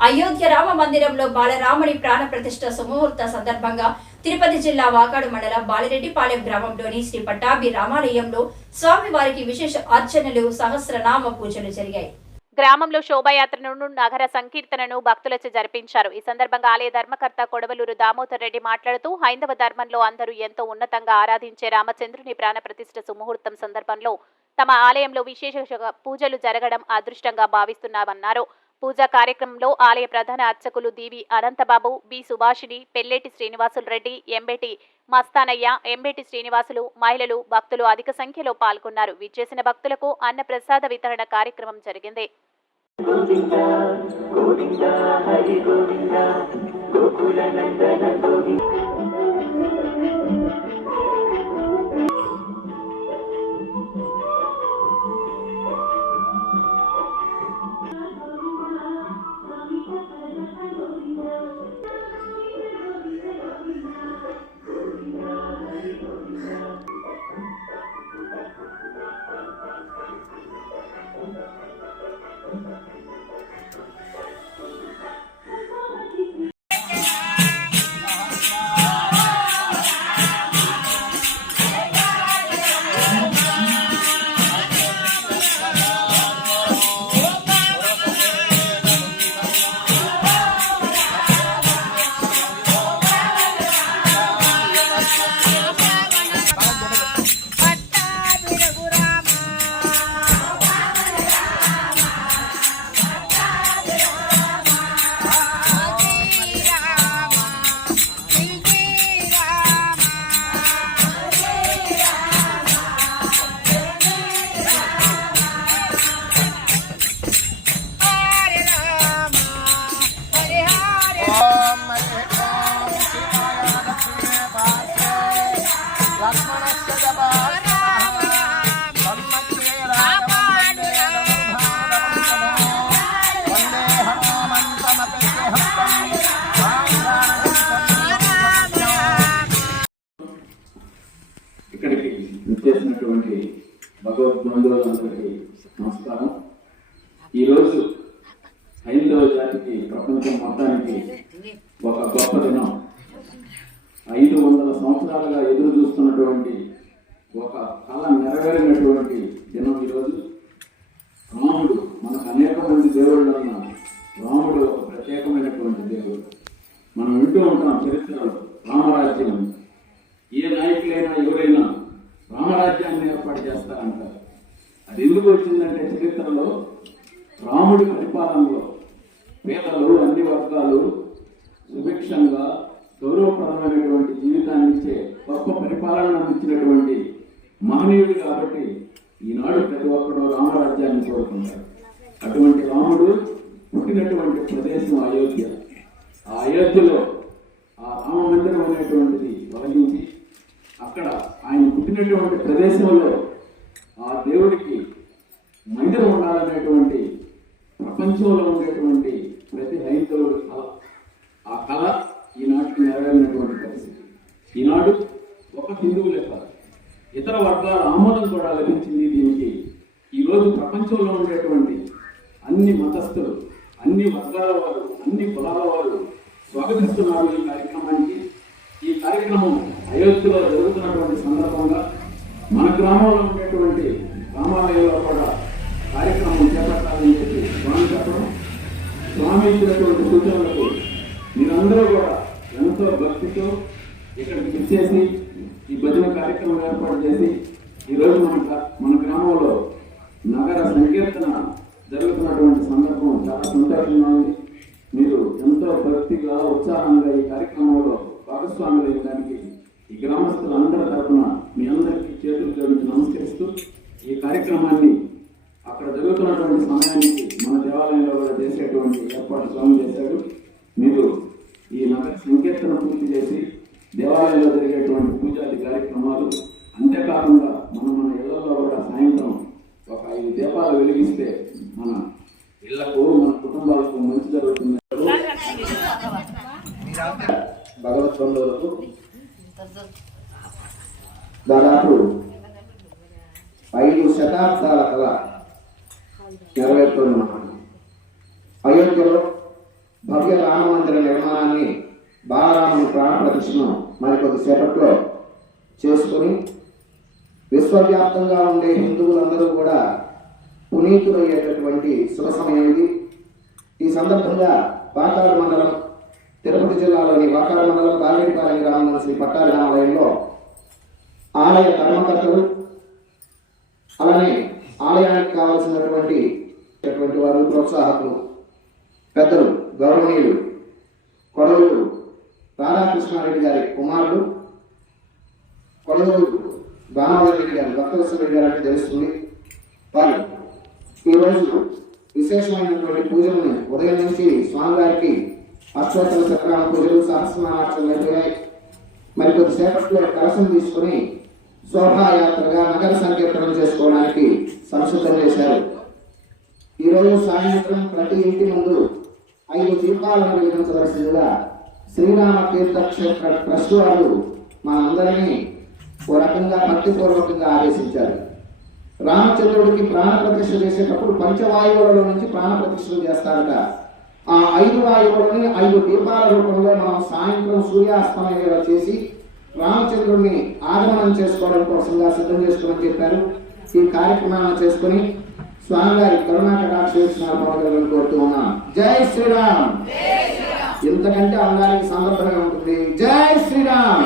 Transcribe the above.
అయోధ్య రామ మందిరంలో బాలరాముని ప్రాణ ప్రతిష్ట సుముహూర్త సందర్భంగా తిరుపతి జిల్లా వాకాడు మండలం బాలిరెడ్డిపాలెం గ్రామంలోని శ్రీ పట్టాభి రామాలయంలో స్వామివారికి విశేష అర్చనలు సహస్రనామ పూజలు జరిగాయి. గ్రామంలో శోభాయాత్రను నగర సంకీర్తనను భక్తులచే జరిపించారు. ఈ సందర్భంగా ఆలయ ధర్మకర్త కొడవలూరు దామోదర్ రెడ్డి మాట్లాడుతూ హైందవ ధర్మంలో అందరూ ఎంతో ఉన్నతంగా ఆరాధించే రామచంద్రుని ప్రాణ ప్రతిష్ఠ సుముహూర్తం సందర్భంలో తమ ఆలయంలో విశేష పూజలు జరగడం అదృష్టంగా భావిస్తున్నామన్నారు. పూజా కార్యక్రమంలో ఆలయ ప్రధాన అర్చకులు దీవి అనంతబాబు బి సుభాషిణి పెల్లేటి శ్రీనివాసులు రెడ్డి ఎంబేటి మస్తానయ్య ఎంబేటి శ్రీనివాసులు మహిళలు భక్తులు అధిక సంఖ్యలో పాల్గొన్నారు. విచ్చేసిన భక్తులకు అన్న ప్రసాద వితరణ కార్యక్రమం జరిగింది. ఓం ఈరోజు హైందవ జాతికి ప్రపంచం మొత్తానికి ఒక గొప్ప దినం. ఐదు వందల సంవత్సరాలుగా ఎదురు చూస్తున్నటువంటి ఒక కళ నెరవేరినటువంటి దినం ఈరోజు. రాముడు మనకు అనేక మంది దేవుళ్ళు అన్న రాముడు ఒక ప్రత్యేకమైనటువంటి దేవుడు. మనం వింటూ ఉంటాం చరిత్రలో రామరాజ్యం. ఏ నాయకులైనా ఎవరైనా రామరాజ్యాన్ని ఏర్పాటు చేస్తారంటారు. అది ఎందుకు వచ్చిందంటే చరిత్రలో రాముడి పరిపాలనలో పేదలు అన్ని వర్గాలు సుభిక్షంగా గౌరవప్రదమైనటువంటి జీవితాన్ని ఇచ్చే గొప్ప పరిపాలన అందించినటువంటి మహనీయుడు కాబట్టి ఈనాడు ప్రతి ఒక్కడు రామరాజ్యాన్ని కోరుకుంటారు. అటువంటి రాముడు పుట్టినటువంటి ప్రదేశం అయోధ్య. ఆ అయోధ్యలో ఆ రామ మందిరం అనేటువంటిది తొలగించి అక్కడ ఆయన పుట్టినటువంటి ప్రదేశంలో ఆ దేవుడికి మందిరం ఉండాలనేటువంటి ప్రపంచంలో ఉండేటువంటి ప్రతి హైందవుడి కళ. ఆ కళ ఈనాటికి నెరవేరినటువంటి పరిస్థితి. ఈనాడు ఒక హిందువులే కాదు ఇతర వర్గాల ఆమోదం కూడా లభించింది దీనికి. ఈరోజు ప్రపంచంలో ఉండేటువంటి అన్ని మతస్థులు అన్ని వర్గాల వారు అన్ని కులాల వారు స్వాగతిస్తున్నారు ఈ కార్యక్రమానికి. ఈ కార్యక్రమం అయోధ్యలో జరుగుతున్నటువంటి సందర్భంగా మన గ్రామంలో ఉండే ఇచ్చినటువంటి సూచనలకు మీరందరూ కూడా ఎంతో భక్తితో ఇక్కడికి చేసి ఈ భజన కార్యక్రమం ఏర్పాటు చేసి ఈరోజు మన మన గ్రామంలో నగర సంకీర్తన జరుగుతున్నటువంటి సందర్భం చాలా సంతోషంగా ఉంది. మీరు ఎంతో భక్తిగా ఉత్సాహంగా ఈ కార్యక్రమంలో భాగస్వాములు దానికి ఈ గ్రామస్తులందరి తరఫున మీ అందరికీ చేతులు జోడించి నమస్కరిస్తూ ఈ కార్యక్రమాన్ని అక్కడ జరుగుతున్నటువంటి సమయానికి మన దేవాలయంలో కూడా చేసేటువంటి ఏర్పాటు స్వామి చేశాడు మీరు ఈ నగర సంకీర్తన పూర్తి చేసి దేవాలయంలో జరిగేటువంటి పూజాది కార్యక్రమాలు అంతేకాకుండా మనం మన ఇళ్ళలో కూడా సాయంత్రం ఒక ఐదు దీపాలు వెలిగిస్తే మన ఇళ్ళకు మన కుటుంబాలకు మంచి జరుగుతుంది. భగవత్ బంధువులకు దాదాపు ఐదు శతాబ్దాల కళ నెరవేరుతున్నమాట అయోధ్యలో భవ్య రామ మందిర నిర్మాణాన్ని బాలరాముని ప్రాణ ప్రతిష్టను మరికొద్దిసేపట్లో చేసుకొని విశ్వవ్యాప్తంగా ఉండే హిందువులందరూ కూడా పునీతులయ్యేటటువంటి శుభ సమయం ఇది. ఈ సందర్భంగా వాకాడు మండలం తిరుపతి జిల్లాలోని వాకాడు మండలం బాలేడిపాలెం గ్రామంలో శ్రీ పట్టాభి ఆలయ కర్మకర్తలు అలానే ఆలయానికి కావలసినటువంటి అటువంటి వారు ప్రోత్సాహకులు పెద్దలు గౌరవనీయులు రాధాకృష్ణారెడ్డి గారి కుమారుడు కొడవలూరు రామారెడ్డి గారు భక్తవసరెడ్డి గారు అంటే తెలుస్తుంది. వారు ఈరోజు విశేషమైనటువంటి పూజలను ఉదయం నుంచి స్వామివారికి అష్టోత్తర చక్రాల పూజలు సహస్రనామార్చనలు అయిపోయాయి మరి కొద్దిసేపట్లో కలసం తీసుకుని శోభాయాత్రగా నగర సంకీర్తనం చేసుకోవడానికి సంసిద్ధం చేశారు. ఈరోజు సాయంత్రం ప్రతి ఇంటి ముందు ఐదు దీపాలను వెలిగించవలసిందిగా శ్రీరామ తీర్థ క్షేత్ర ట్రస్ట్ వారు మనందరినీ ఓ రకంగా భక్తిపూర్వకంగా ఆదేశించారు. రామచంద్రుడికి ప్రాణప్రతిష్ఠ చేసేటప్పుడు పంచవాయువులలో నుంచి ప్రాణప్రతిష్ఠలు చేస్తారట. ఆ ఐదు వాయువులని ఐదు దీపాల రూపంలో మనం సాయంత్రం సూర్యాస్తమయ్యేలా చేసి రామచంద్రుడిని ఆగమనం చేసుకోవడం కోసంగా సిద్ధం చేసుకోమని చెప్పారు. ఈ కార్యక్రమాన్ని చేసుకుని స్వామివారి కరుణాకటాక్షేస్తున్నారు కోరుతూ ఉన్నాం. జై శ్రీరామ్! ఇంతకంటే అందరికి సందర్భంగా ఉంటుంది. జై శ్రీరామ్!